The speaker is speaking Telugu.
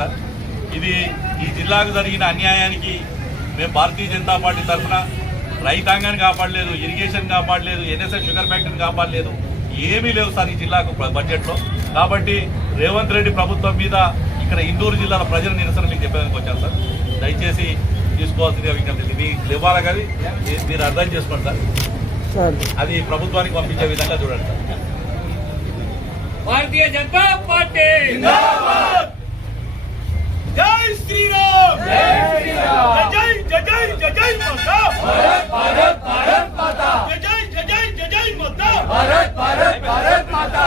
సార్ ఇది ఈ జిల్లాకు జరిగిన అన్యాయానికి మేము భారతీయ జనతా పార్టీ తరఫున రైతాంగాన్ని కాపాడలేదు, ఇరిగేషన్ కాపాడలేదు, ఎన్ఎస్ఎస్ షుగర్ ఫ్యాక్టరీని కాపాడలేదు, ఏమీ లేవు సార్ ఈ జిల్లాకు బడ్జెట్లో. కాబట్టి రేవంత్ రెడ్డి ప్రభుత్వం మీద ఇక్కడ ఇందూరు జిల్లాల ప్రజల నిరసన మీకు చెప్పడానికి వచ్చాను సార్. దయచేసి తీసుకోవాల్సిందిగా విజ్ఞప్తి. మీకు ఇవ్వాలి కానీ మీరు అర్థం చేసుకోండి సార్. అది ప్రభుత్వానికి పంపించే విధంగా చూడండి సార్. భారతీయ జనతా పార్టీ జై శ్రీరామ్, జై శ్రీరామ్, జై జై జై జై జై మాతా, భారత్ భారత్ భారత్ మాతా, జై జై జై జై జై మాతా, భారత్ భారత్ భారత్ మాతా.